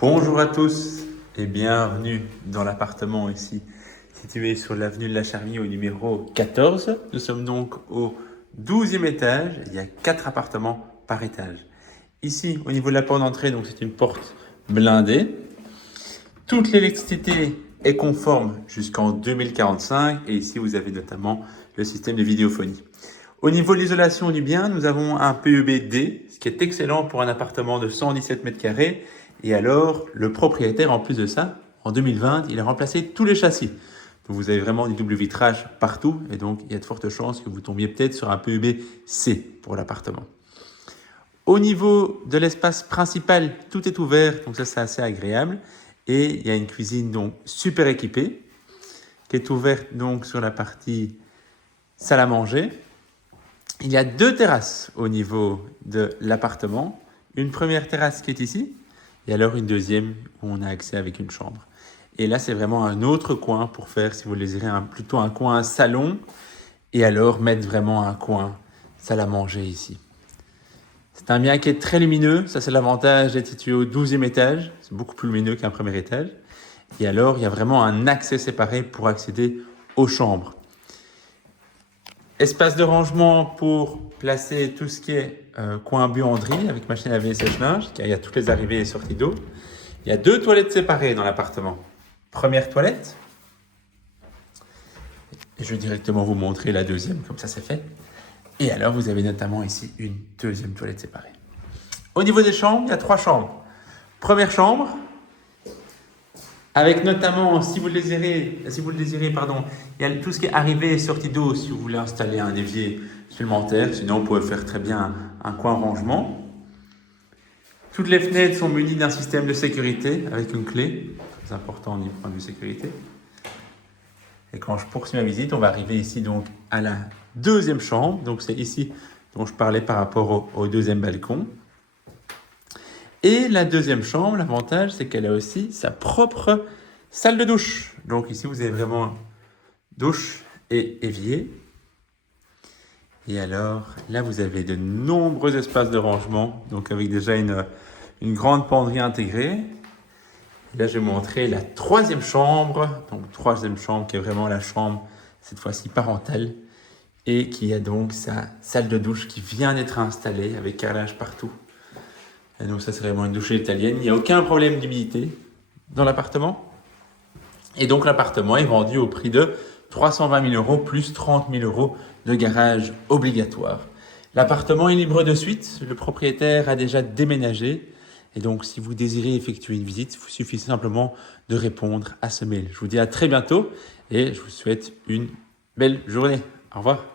Bonjour à tous et bienvenue dans l'appartement ici, situé sur l'avenue de la Charmille au numéro 14. Nous sommes donc au 12e étage. Il y a 4 appartements par étage. Ici, au niveau de la porte d'entrée, donc c'est une porte blindée. Toute l'électricité est conforme jusqu'en 2045 et ici vous avez notamment le système de vidéophonie. Au niveau de l'isolation du bien, nous avons un PEB-D, ce qui est excellent pour un appartement de 117 mètres carrés. Et alors, le propriétaire, en plus de ça, en 2020, il a remplacé tous les châssis. Donc vous avez vraiment des doubles vitrages partout et donc il y a de fortes chances que vous tombiez peut-être sur un PEB-C pour l'appartement. Au niveau de l'espace principal, tout est ouvert, donc ça c'est assez agréable. Et il y a une cuisine donc super équipée qui est ouverte donc sur la partie salle à manger. Il y a 2 terrasses au niveau de l'appartement. Une première terrasse qui est ici et alors une deuxième où on a accès avec une chambre. Et là, c'est vraiment un autre coin pour faire, si vous le désirez, plutôt un coin salon et alors mettre vraiment un coin salle à manger ici. C'est un bien qui est très lumineux. Ça, c'est l'avantage d'être situé au 12e étage. C'est beaucoup plus lumineux qu'un premier étage. Et alors, il y a vraiment un accès séparé pour accéder aux chambres. Espace de rangement pour placer tout ce qui est coin buanderie avec machine à laver et sèche-linge, car il y a toutes les arrivées et sorties d'eau. Il y a 2 toilettes séparées dans l'appartement. Première toilette. Et je vais directement vous montrer la deuxième, comme ça c'est fait. Et alors, vous avez notamment ici une deuxième toilette séparée. Au niveau des chambres, il y a 3 chambres. Première chambre, avec notamment, si vous le désirez, il y a tout ce qui est arrivée et sortie d'eau si vous voulez installer un évier supplémentaire. Sinon, vous pouvez faire très bien un coin rangement. Toutes les fenêtres sont munies d'un système de sécurité avec une clé. C'est important du point de vue sécurité. Et quand je poursuis ma visite, on va arriver ici donc à la deuxième chambre. Donc c'est ici dont je parlais par rapport au deuxième balcon. Et la deuxième chambre, l'avantage, c'est qu'elle a aussi sa propre salle de douche. Donc ici, vous avez vraiment douche et évier. Et alors, là, vous avez de nombreux espaces de rangement, donc avec déjà une grande penderie intégrée. Là, je vais vous montrer la troisième chambre. Donc, troisième chambre qui est vraiment la chambre, cette fois-ci parentale, et qui a donc sa salle de douche qui vient d'être installée avec carrelage partout. Et donc, ça, c'est vraiment une douche italienne. Il n'y a aucun problème d'humidité dans l'appartement. Et donc, l'appartement est vendu au prix de 320 000 € plus 30 000 € de garage obligatoire. L'appartement est libre de suite. Le propriétaire a déjà déménagé. Et donc, si vous désirez effectuer une visite, il vous suffit simplement de répondre à ce mail. Je vous dis à très bientôt et je vous souhaite une belle journée. Au revoir.